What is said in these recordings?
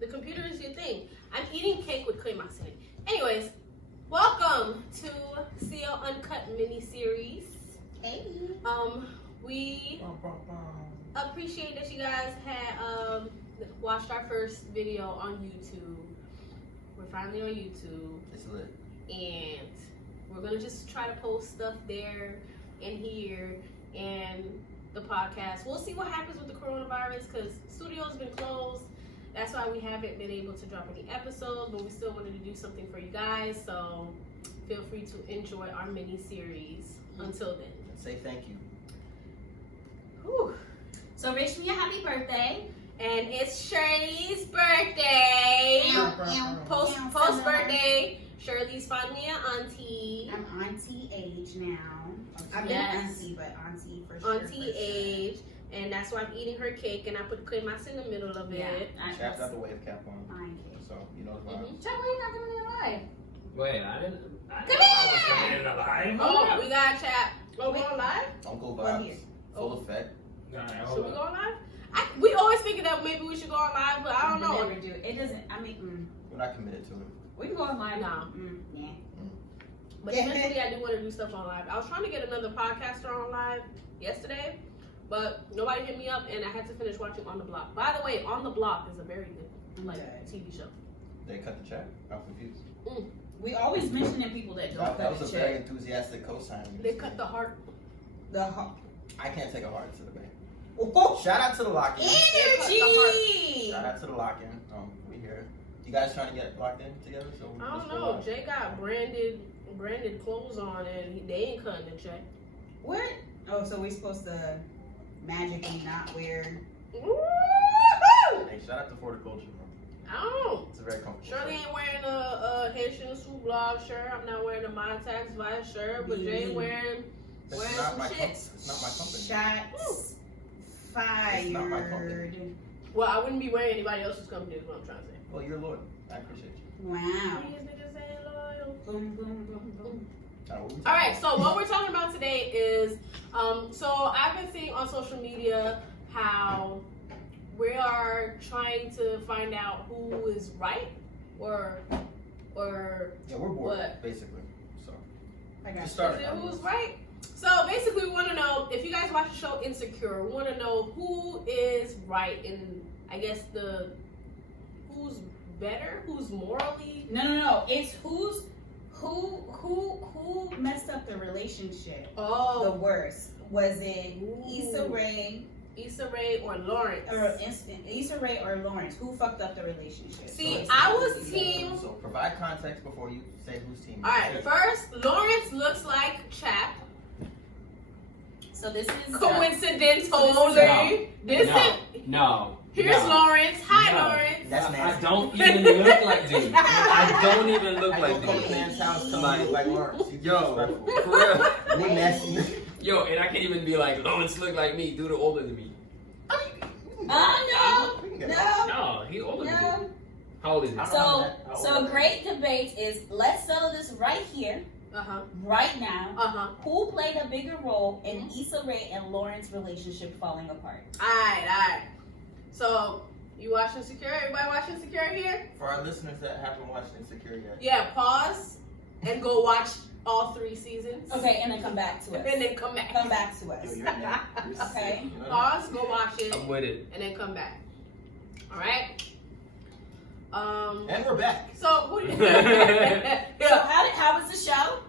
The computer is your thing. I'm eating cake with cream in it. Anyways, welcome to CL Uncut mini-series. Hey. We appreciate that you guys had watched our first video on YouTube. We're finally on YouTube. It's lit. And we're gonna just try to post stuff there and here and the podcast. We'll see what happens with the coronavirus because studio's been closed. That's why we haven't been able to drop any episodes, but we still wanted to do something for you guys. So feel free to enjoy our mini series. Until then, say thank you. Whew. So wish me a happy birthday. And it's Shirley's birthday. Post birthday. Shirley's finally an auntie. I'm auntie age now. I've been auntie, but auntie for sure. Auntie age. And that's why I'm eating her cake, and I put cream ice in the middle of it. Chap's got the wave cap on. Mine cake. So, you know what's wrong. Chap, why you not coming in live? Wait, I didn't Come here! live. Oh, we got a chat. Oh, we on live? Uncle We're Vibes. here. Full effect. Should we go on live? We always figured that maybe we should go on live, but I don't know. We never do. It doesn't, I mean, We're not committed to it. we can go on live now. Yeah. But eventually I do want to do stuff on live. I was trying to get another podcaster on live yesterday, but nobody hit me up, and I had to finish watching On the Block. By the way, On the Block is a very good TV show. They cut the check? I'm confused. We always mentioning people that don't That cut was the a very check. enthusiastic cosign. They cut the heart. I can't take a heart to the bank. Oh, Shout out to the lock-in. energy! Shout out to the lock-in. We here. You guys trying to get locked in together? So I don't know. Jay got branded clothes on, and they ain't cutting the check. What? Oh, so we supposed to magically not wear? Woo-hoo! Hey, shout out to Horticulture, bro. I don't know. It's a very comfortable Shirley shirt. ain't wearing a Haitian Sous Blog shirt. I'm not wearing a My Tax Vice shirt, but Jay wearing It's not some my shits. It's not my company. Shots fired. It's not my company. Well, I wouldn't be wearing anybody else's company is what I'm trying to say. Well, you're loyal. I appreciate you. Wow. These niggas ain't loyal. Boom, boom, boom, boom. All right, so what we're talking about today is, so I've been seeing on social media how we are trying to find out who is right or Yeah, we're bored, what? basically. So, I got just you. start Is it. it who's right? So basically, we want to know if you guys watch the show Insecure. We want to know who is right, and I guess who's better, who's morally. No. It's who messed up the relationship the Oh, worst. Was it Ooh. Issa Rae or Lawrence? Issa Rae or Lawrence? Who fucked up the relationship? See, I was team. So, provide context before you say whose team. All right, first, Lawrence looks like Chap. So this is Coincidentally, No. Here's Lawrence. Hi, No. Lawrence. That's I nasty. don't even look like dude. I don't even look I like go come to dude. man's house, tell Like- me like Lawrence. You Yo, disrespectful. for real. We're nasty. Yo, and I can't even be like, Lawrence look like me. Dude older than me. no. We can get No, he's older than me. No. How old is he? So great debate is let's settle this right here, right now. Who played a bigger role in Issa Rae and Lawrence relationship falling apart? All right. So, you watch Insecure? Everybody watch Insecure here? For our listeners that haven't watched Insecure yet. Yeah, pause and go watch all 3 seasons. Okay, and then come back to us. And then come back. Come back to us. Yo, you're nasty. You're Okay. sick, you know? Pause, go watch it, I'm with it. and then come back. All right? And we're back. So, who do you So how was the show?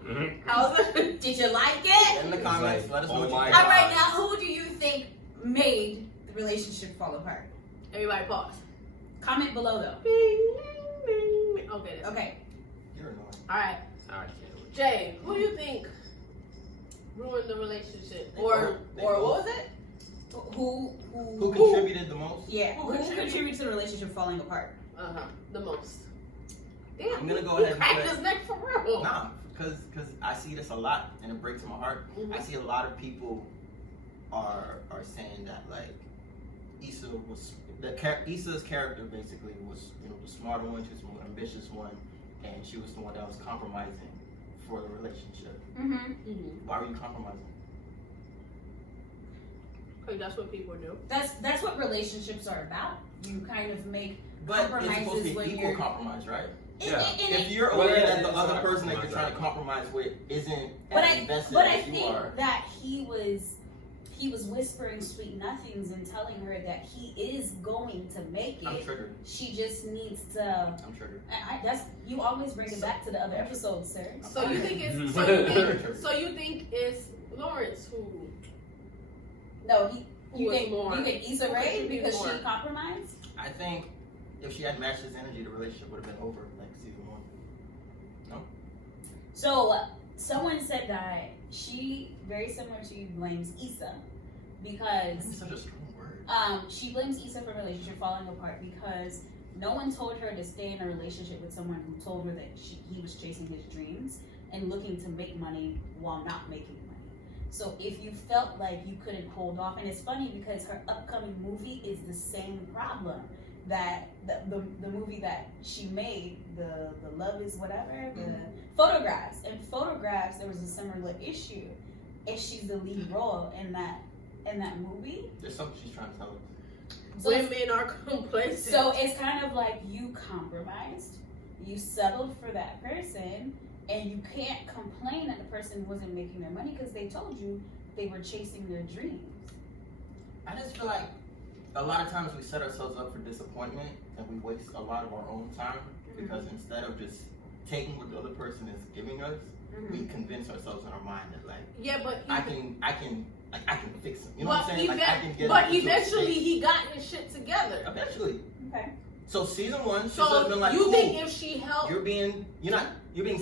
How was it? Did you like it? In the comments, let us know Oh what you my think. All right, now who do you think made the relationship fall apart? Everybody pause. Comment below though. Bing, bing, bing. Okay, that's Okay. You're annoying. all right. I can't. Jay, who do you think ruined the relationship? They Or both. what was it? Who Who contributed the most? Yeah, Who who contributed? contributed to the relationship falling apart? The most. Damn, I'm gonna go he ahead and cracked say- his neck for real. Nah, because I see this a lot and it breaks my heart. Mhm. I see a lot of people are saying that like Issa was Issa's character basically was the smarter one, she was the more ambitious one, and she was the one that was compromising for the relationship. Mm-hmm. Why were you compromising? Like that's what people do. That's what relationships are about. You kind of make But compromises it's supposed to be when equal you're compromise, right? Yeah. If you're aware that the other person that you're trying to compromise with isn't as invested as you are. That he was whispering sweet nothings and telling her that he is going to make it. I'm triggered. She just needs to. I'm triggered. That's you always bring it back to the other episodes, sir. So you think it's so you think it's Lawrence who? No, you think Issa Rae because she compromised? I think if she had matched his energy, the relationship would have been over like season 1. No. So someone said that she, very similar to you, blames Issa because That's such a strong word. she blames Issa for relationship falling apart because no one told her to stay in a relationship with someone who told her that he was chasing his dreams and looking to make money while not making money. So if you felt like you couldn't hold off, and it's funny because her upcoming movie is the same problem that the movie that she made, the Love is whatever, the Photographs. In Photographs, there was a similar issue. If she's the lead role in that movie, There's something she's trying to tell us. so Women are complacent. So it's kind of like you compromised, you settled for that person, and you can't complain that the person wasn't making their money because they told you they were chasing their dreams. I just feel like a lot of times we set ourselves up for disappointment and we waste a lot of our own time because instead of just taking what the other person is giving us, we convince ourselves in our mind that I can fix it. You know what I'm saying? I can get but eventually he got his shit together. Eventually. Okay. So season 1, she So should have been like, you cool. think if she helped, You're being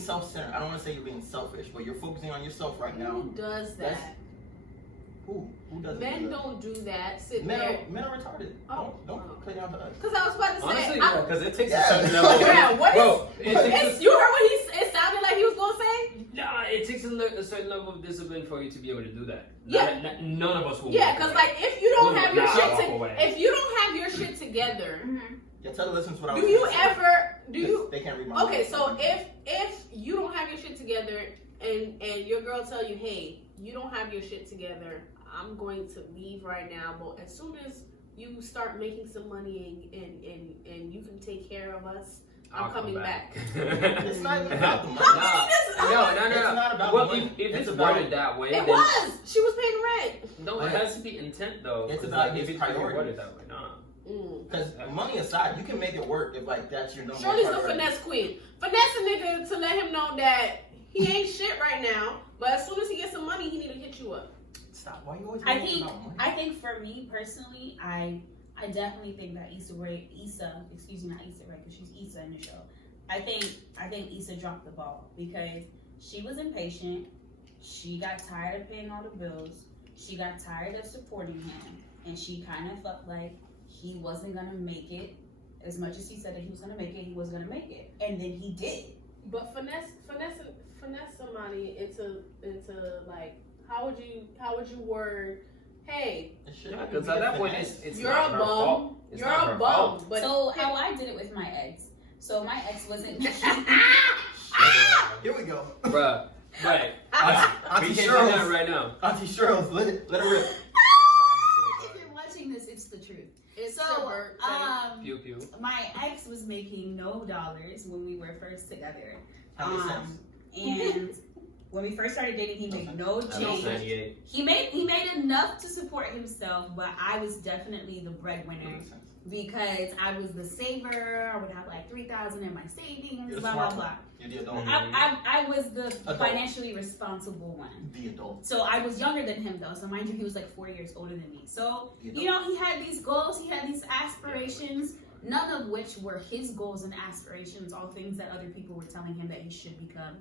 self-centered. I don't want to say you're being selfish, but you're focusing on yourself right now. who does that? Who doesn't? Men do that? don't do that. Sit Men there. are retarded. Don't play down to us. Because I was about to say, Honestly, yeah, because it takes a certain Yeah. level. yeah, what Bro, is, you heard what it sounded like he was gonna say? Nah, it takes a certain level of discipline for you to be able to do that. Yeah. None of us will. Yeah, because like if you don't We have will your not shit walk away. if you don't have your shit together, Yeah, tell the listeners what I was do you gonna say. ever They can't read my Okay, mind. so if you don't have your shit together and your girl tell you, hey, you don't have your shit together, I'm going to leave right now, but as soon as you start making some money and you can take care of us, I'm coming back. It's not even about the money. No. It's not about Well, the money. if it's about worded that way, It then was. She was paying rent. no, it has to be intent though. It's 'cause, about like, if his it's priorities. worded that way, nah. Because money aside, you can make it work if like that's your number one Shirley's the priority. finesse queen. Finesse a nigga to let him know that he ain't shit right now, but as soon as he gets some money, he need to hit you up. Stop. Why you always I talking think about money? I think for me personally, I definitely think that Issa, not Issa Rae, because she's Issa in the show. I think Issa dropped the ball because she was impatient. She got tired of paying all the bills. She got tired of supporting him, and she kind of felt like he wasn't gonna make it. As much as he said that he was gonna make it, he wasn't gonna make it, and then he did. But finesse somebody into like how would you word, hey, Because at that point, it's you're not a her bum. fault. It's You're not a her bum. fault. But So how I did it with my ex. So my ex wasn't. Here we go. Bruh. Right. Auntie We can't do that Cheryl. right now. Auntie Cheryl, let her rip. If you're watching this, it's the truth. it's So, her birthday. Pew pew. my ex was making no dollars when we were first together. How many cents? And when we first started dating, he made no I was change. 98. He made enough to support himself, but I was definitely the breadwinner Makes sense. because I was the saver. I would have like $3,000 in my savings. You're the Blah smart blah one. blah. You're the adult. I was the Adult. financially responsible one. The adult. So I was younger than him though. So mind you, he was like 4 years older than me. So, The you know, he had these goals, he had these aspirations, none of which were his goals and aspirations, all things that other people were telling him that he should become.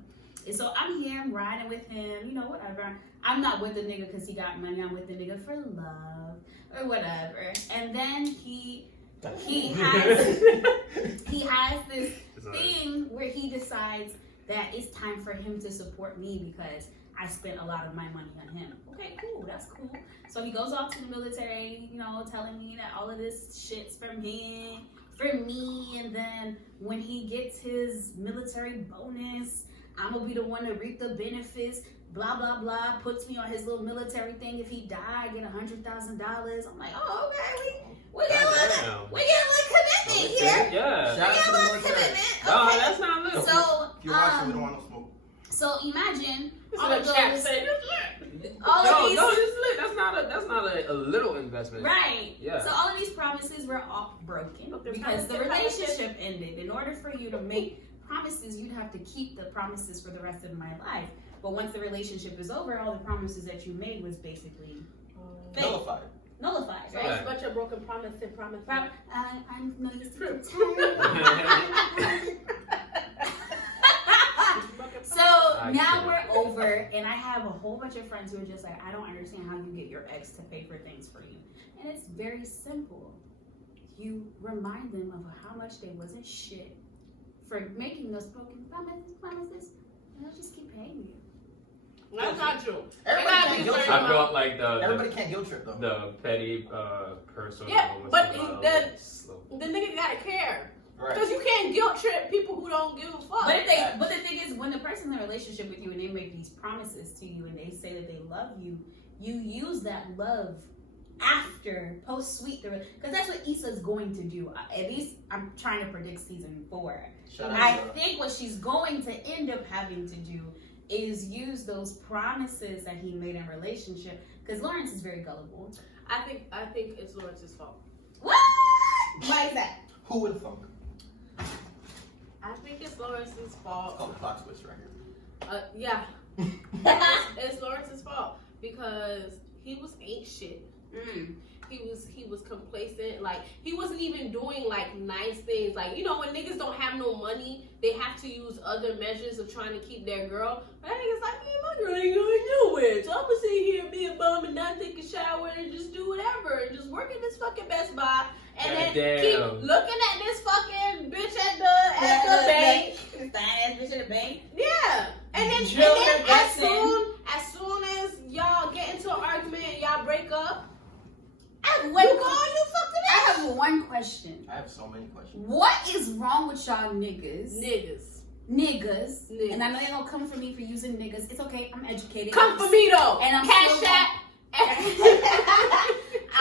And so I'm here, I'm riding with him, you know, whatever. I'm not with the nigga because he got money. I'm with the nigga for love or whatever. And then he has this thing where he decides that it's time for him to support me because I spent a lot of my money on him. Okay, cool, that's cool. So he goes off to the military, you know, telling me that all of this shit's for me, and then when he gets his military bonus, I'm gonna be the one to reap the benefits. blah blah blah, puts me on his little military thing. If he die, I get $100,000. I'm like, oh, okay, we get a little commitment here. Yeah. Shout out to the military. Commitment. No, Okay. that's not lit. So, If you're watching, we don't want no smoke. so imagine This all is of a chat those, saying this lit. all No, of these, no, it's lit. That's not a little investment. right? Yeah. So all of these promises were all broken But they're because the promises. relationship ended. In order for you to make promises, you'd have to keep the promises for the rest of my life. But once the relationship is over, all the promises that you made was basically fake. Nullified, So right? it's a bunch of broken promises. I know this True. So now we're over, and I have a whole bunch of friends who are just like, I don't understand how you get your ex to pay for things for you. And it's very simple. You remind them of how much they wasn't shit for making those broken promises, and they'll just keep paying you. That's not true. Everybody can't guilt I trip. felt like Everybody can't guilt trip though. the petty person. Yeah, was but a little slow. The nigga gotta care. Right. Because you can't guilt trip people who don't give a fuck. But the thing is, when the person's in a relationship with you and they make these promises to you and they say that they love you, you use that love after post-sweet, because that's what Issa's going to do. At least I'm trying to predict season 4. Shout I out to think what she's going to end up having to do is use those promises that he made in relationship, because Lawrence is very gullible. I think it's Lawrence's fault. What? Why is that? who would have thunk? I think it's Lawrence's It's fault. called a plot twist right here. Yeah, it's Lawrence's fault because he ain't shit. He was complacent. Like, he wasn't even doing like nice things. Like, you know, when niggas don't have no money, they have to use other measures of trying to keep their girl. But that nigga's like, man, my girl ain't going nowhere. So I'm gonna sit here and be a bum and not take a shower and just do whatever and just work at this fucking Best Buy and then keep looking at this fucking bitch at the bank. Fine bitch at the bank. Yeah. And then Children as soon as y'all get into an argument and y'all break up, I have one question. I have so many questions. What is wrong with y'all niggas? Niggas. And I know y'all gonna come for me for using niggas. It's okay. I'm educated. Come for me though. And I'm Cash still that.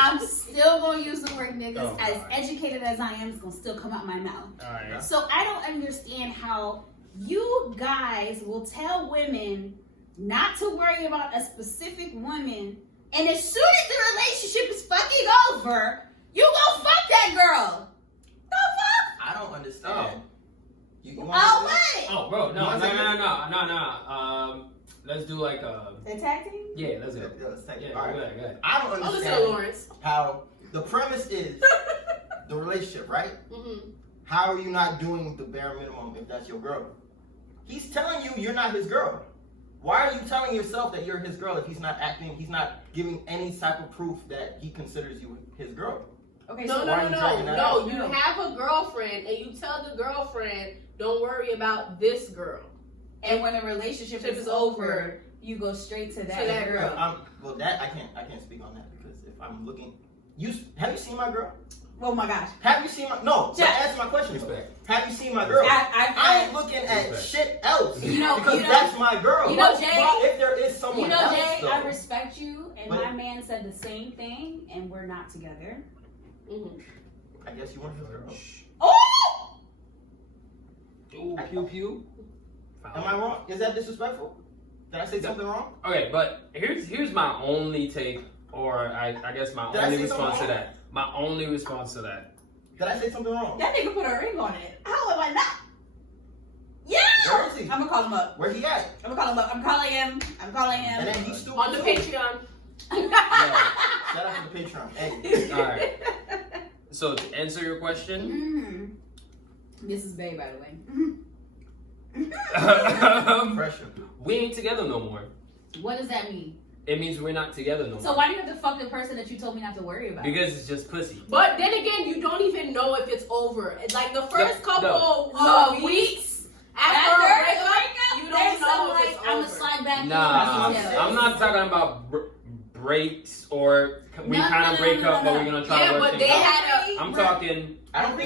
I'm still gonna use the word niggas. Oh, as God. educated as I am, it's gonna still come out my mouth. Alright. So I don't understand how you guys will tell women not to worry about a specific woman, and as soon as the relationship is fucking over, you go fuck that girl. The fuck? I don't understand. Oh. You want Oh, to say what? Oh, bro, You no. wanna Let's do like a. The tag team? Yeah, let's go. that? Let's take it. Yeah, All right. go ahead. I don't Oh, listen to understand Lawrence. how the premise is the relationship, right? Mm-hmm. How are you not doing the bare minimum if that's your girl? He's telling you you're not his girl. Why are you telling yourself that you're his girl if he's not giving any type of proof that he considers you his girl? Okay, No, so why are you dragging that out? You have a girlfriend and you tell the girlfriend, don't worry about this girl. and when the relationship is over, you go straight to that girl. I can't speak on that because if I'm looking, have you seen my girl? Oh my gosh. Have you seen my answer my question. Respect. Have you seen my girl? I ain't looking at shit else because that's my girl. You know, Jay, if there is someone else, Jay, though, I respect you, and But- my man said the same thing, and we're not together. Mm-hmm. I guess you want his girl. Oh! Ooh, pew pew. Am I wrong? Is that disrespectful? Did I say something wrong? Okay, but here's my only take, or I guess my Did I only say response to something that. My only response to that. Did I say something wrong? That nigga put a ring on it. How am I not? Yeah! Where is he? I'm gonna call him up. Where he at? I'm calling him. And then he's stupid On the too. Patreon. Yo, shout out to the Patreon. Hey. Alright. So to answer your question, This is Bay, by the way. Pressure. we ain't together no more. What does that mean? It means we're not together no more. So why do you have to fuck the person that you told me not to worry about? Because it's just pussy. But then again, you don't even know if it's over. It's like the first couple weeks after a breakup, you don't know if it's I'm over. gonna slide back. Nah, in with I'm not talking about breaks or we kind of break up, but we're gonna try to work but things they out. had a. I'm talking. I don't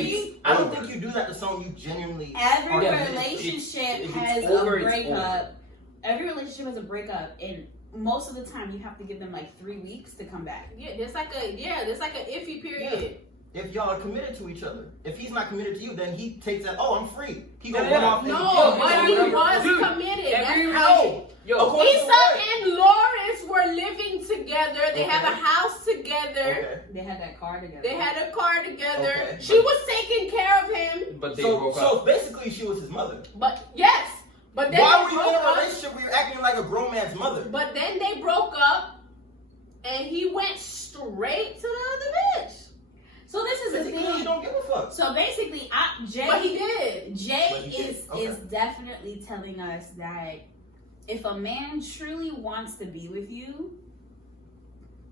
think you do that to someone you genuinely. Every Yeah, relationship if it's has over, a it's breakup. over. every relationship has a breakup, and most of the time you have to give them like 3 weeks to come back. Yeah, there's like a iffy period. If y'all are committed to each other, if he's not committed to you, then he takes that. Oh, I'm free. He gonna Yeah. run off. No, but he Dude, was committed. every That's how. No. Yo, According to Issa what? and Lawrence were living together. They have a house together. Okay. They had that car together. They had a car together. Okay. She was taking care of him. but they So, broke so up. basically, she was his mother. But yes, but then Why they were you broke in a up. relationship where you're acting like a grown man's mother? But then they broke up, and he went straight to the other bitch. So this is the He clearly thing. don't give a fuck. So basically, Jay, But he did. Jay But he did. is Okay. definitely telling us that if a man truly wants to be with you,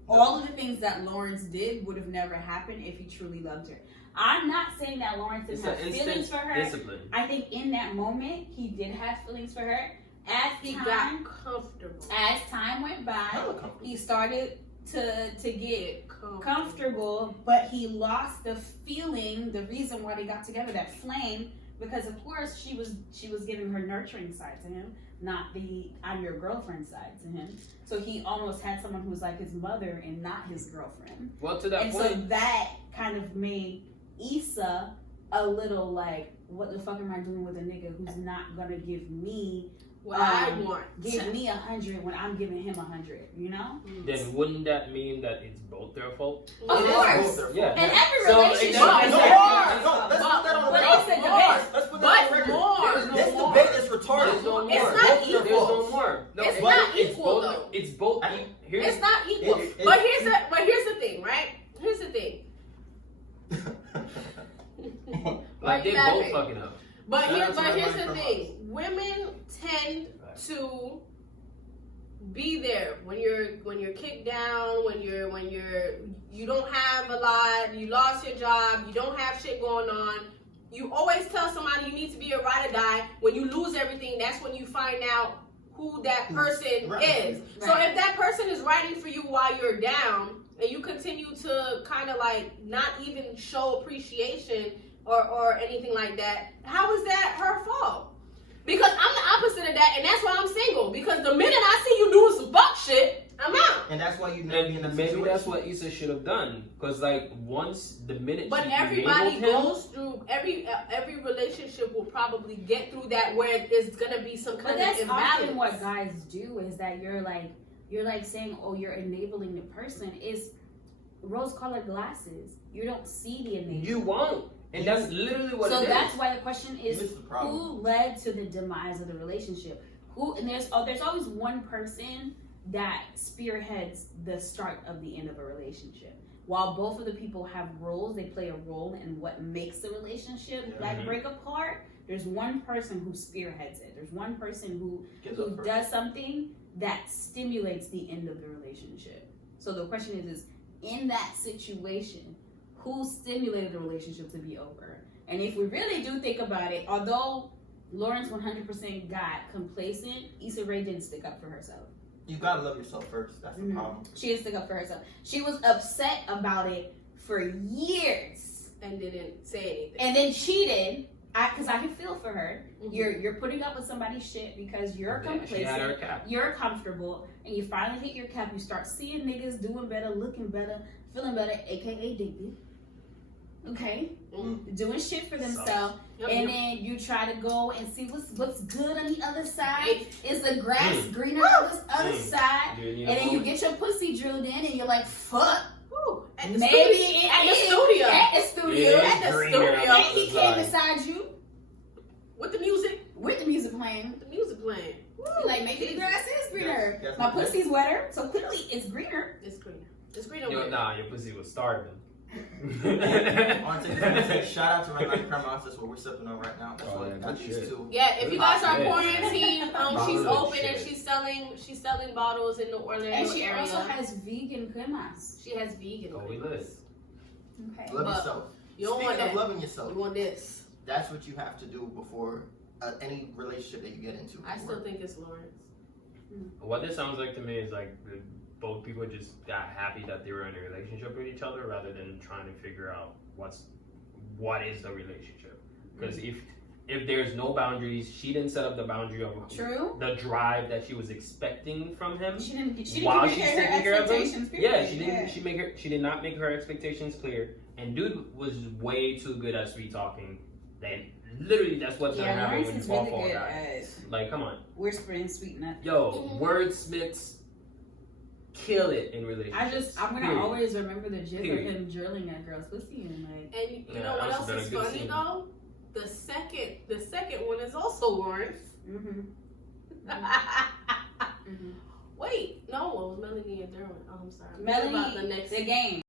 all of the things that Lawrence did would have never happened if he truly loved her. I'm not saying that Lawrence It's didn't an have feelings instant for her. discipline. I think in that moment he did have feelings for her. He got comfortable. As time went by, Hella comfortable. he started to get Get comfortable, but he lost the feeling, the reason why they got together, that flame, because of course she was giving her nurturing side to him, not the I'm your girlfriend side to him. So he almost had someone who was like his mother and not his girlfriend. Well, to that And point, so that kind of made Issa a little like, what the fuck am I doing with a nigga who's not gonna give me what I want. give me 100 when I'm giving him 100, you know? then wouldn't that mean that it's both their fault? Of It is course. both their fault. Yeah. And every So, relationship exactly. is No, different. no, let's put that on the But record. it's a debate. Let's put that on the But record. more. This No debate more. is retarded. There's no more. It's not Both their equal. There's no faults. more. No, It's but not it's equal, both, though. It's both. Here's It's not equal. It- but here's the thing, right? Here's the thing. like they're Why you both laughing? fucking up. But Shout out to my here's mind the from thing. Women tend to be there when you're kicked down, when you don't have a lot, you lost your job, you don't have shit going on. You always tell somebody you need to be a ride or die. When you lose everything, that's when you find out who that person Right. is. So if that person is writing for you while you're down, and you continue to kind of like not even show appreciation or anything like that, how is that her fault? Because I'm the opposite of that, and that's why I'm single. Because the minute I see you doing some fuck shit, I'm out. And that's why you never be in that And maybe situation. that's what Issa should have done. Because like once the minute But she everybody enabled him, goes through every relationship will probably get through that where there's gonna be some But kind of that's imbalance. often what guys do, is that you're like saying, oh, you're enabling the person. Is rose-colored glasses. You don't see the enablement. you won't. And that's literally what So it is. that's why the question You is, missed the problem. who led to the demise of the relationship? Who? And there's always one person that spearheads the start of the end of a relationship. While both of the people have roles, they play a role in what makes the relationship Yeah. break apart. There's one person who spearheads it. There's one person who Gives up first. does something that stimulates the end of the relationship. So the question is in that situation, who stimulated the relationship to be over? And if we really do think about it, although Lawrence 100% got complacent, Issa Rae didn't stick up for herself. You gotta love yourself first. That's the problem. She didn't stick up for herself. She was upset about it for years, and didn't say anything. and then cheated. Because I can feel for her. Mhm. You're putting up with somebody's shit because you're Yeah, she had her complacent, cap. you're comfortable, and you finally hit your cap. You start seeing niggas doing better, looking better, feeling better, aka Digby. Okay, doing shit for themselves, Yep, and yep. then you try to go and see what's good on the other side. Hey. Is the grass greener on this other side? Do you need And a then you moment? get your pussy drilled in, and you're like, fuck. Ooh, at the Maybe studio. it At the is. studio. At the studio. It is At the greener studio. on And the he other came side. beside you With the music. with the music playing. The music playing. You're like, maybe the grass is greener. Yes, My yes. pussy's wetter, so clearly it's greener. It's greener. It's greener. Yo, with nah, your pussy was starving. On to the shout out to Red Light Crime. That's what we're sipping on right now. That's Oh, what yeah, got good these shit. two. Yeah, if you guys are Yeah. quarantined, she's Bottle open shit. and she's selling bottles in the Orlando And she area. also has vegan cremas. She has vegan. Oh, we creams. lit. Okay. Love But yourself. You don't Speaking want of that. loving yourself, You want this. that's what you have to do before any relationship that you get into. I still think it's Lawrence. What this sounds like to me is like both people just got happy that they were in a relationship with each other rather than trying to figure out what is the relationship. Because if if there's no boundaries, she didn't set up the boundary of True. the drive that she was expecting from him. She didn't While communicate she's her taking care of him. expectations, Yeah, period. she didn't. She did not make her expectations clear. And dude was way too good at sweet talking. Then literally, that's what's gonna happen Lawrence when you is fall really for a good guy. at Like, come on, whispering sweet nothing. yo, wordsmiths kill it in relationships. I'm gonna Period. always remember the gif Period. of him drilling that girl's pussy and like. And you Yeah, know what that's else been a is good funny scene. though? The second one is also Lawrence. Mm-hmm. Mm-hmm. Wait, no, it was Melanie and Derwin. Oh, I'm sorry. I'm thinking Melanie, about the next the game.